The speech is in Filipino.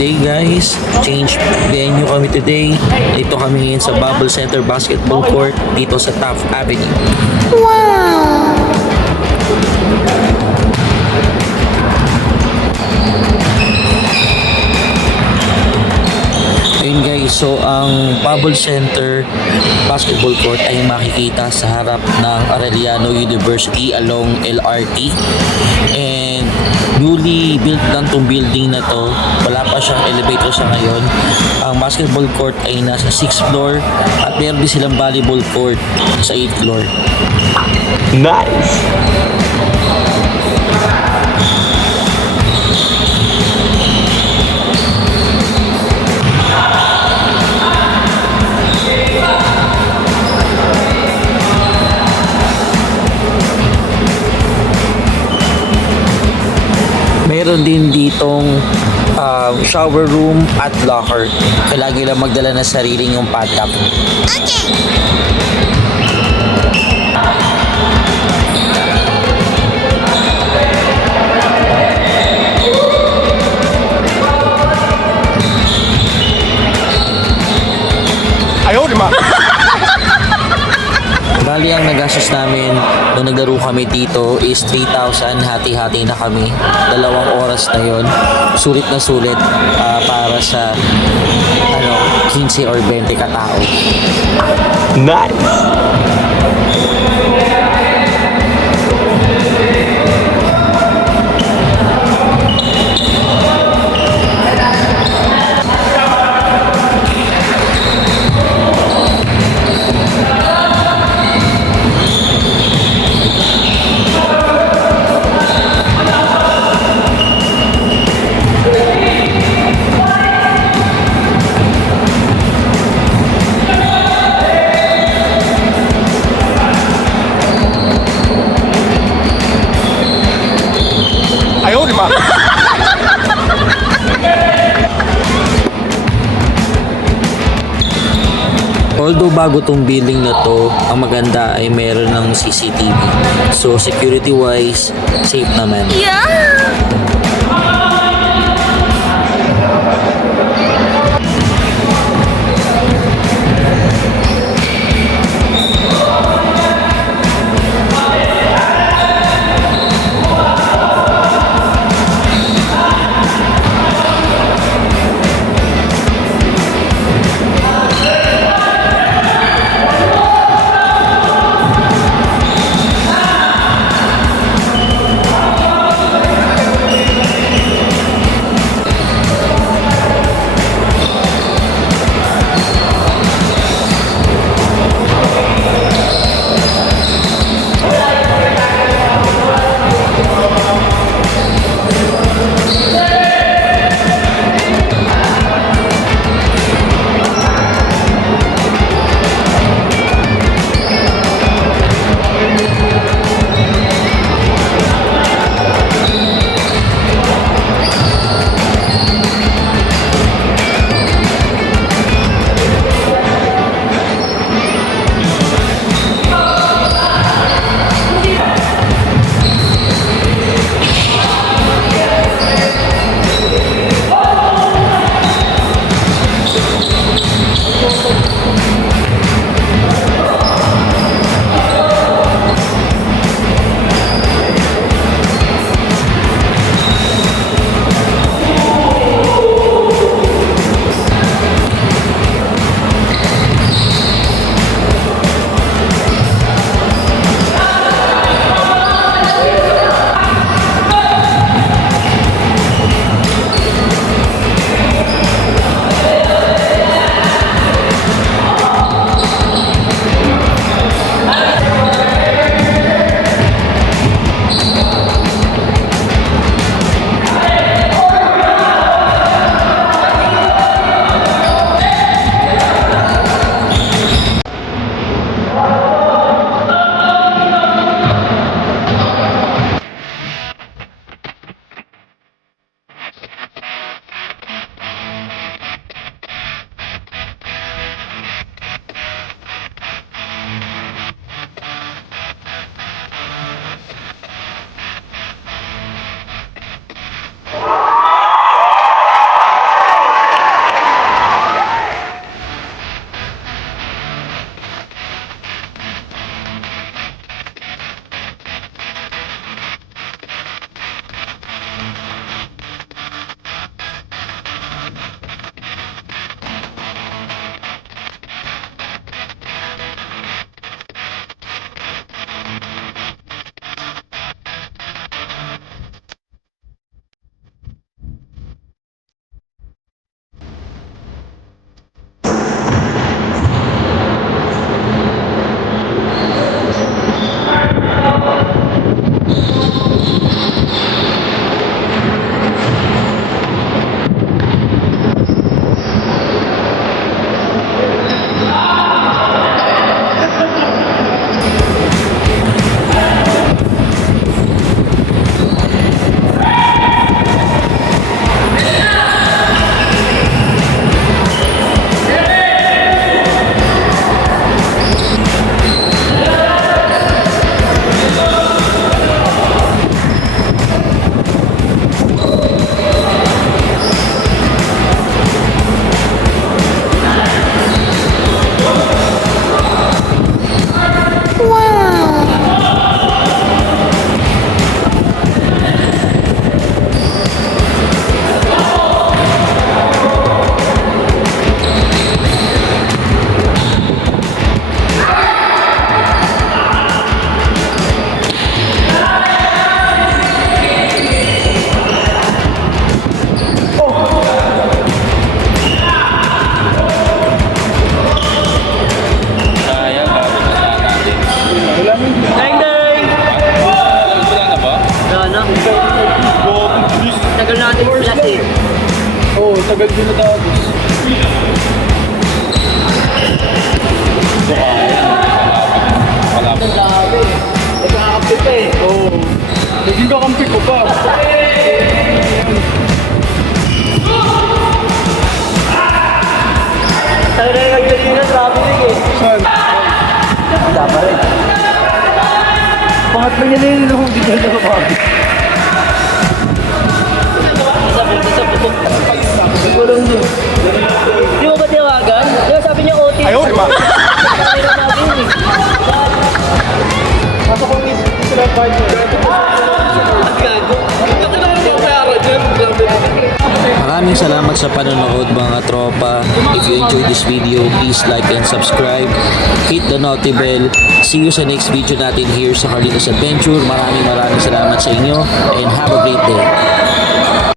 day guys, change venue kami today. Dito kami ngayon sa Bubble Center Basketball Court dito sa Taft Avenue. Ayun guys, so ang Bubble Center Basketball Court ay makikita sa harap ng Arellano University along LRT. And newly built lang tong building na to. Wala pa siyang elevator sa ngayon. Ang basketball court ay nasa 6th floor at meron din silang volleyball court sa 8th floor. Nice! Meron din ditong shower room at locker. Kailangan lang magdala ng sariling yung pad cup. Ayaw, di ma! Bali ang nagastos namin nung naglaro kami dito is 3,000. Hati-hati na kami. 2 oras na yon. Sulit na sulit para sa 15 or 20 katao. Nice! Ayaw, di ma! Although bago tong building na to, ang maganda ay meron ng CCTV. So security wise, safe naman. tagal din na tapos. Ang dami. Nagkakakampi pa eh. Oo. Naging kakampi ko pa. Tayo na yung nagdalinan, traffic eh. Saan? Dapat rin. Pangatlo niya na yung niluhugin na lumabas. Isa po. Sigurong doon. Di mo ba tiyawagan? Di ba sabi niya OT? Ayaw, di ba? Sabi na natin eh. Nasa kong sila partner. Ang gago. Ito naman yung pera dyan. Maraming salamat sa panonood mga tropa. If you enjoyed this video, please like and subscribe. Hit the noti bell. See you sa next video natin here sa Carlito's Adventure. Maraming salamat sa inyo and have a great day.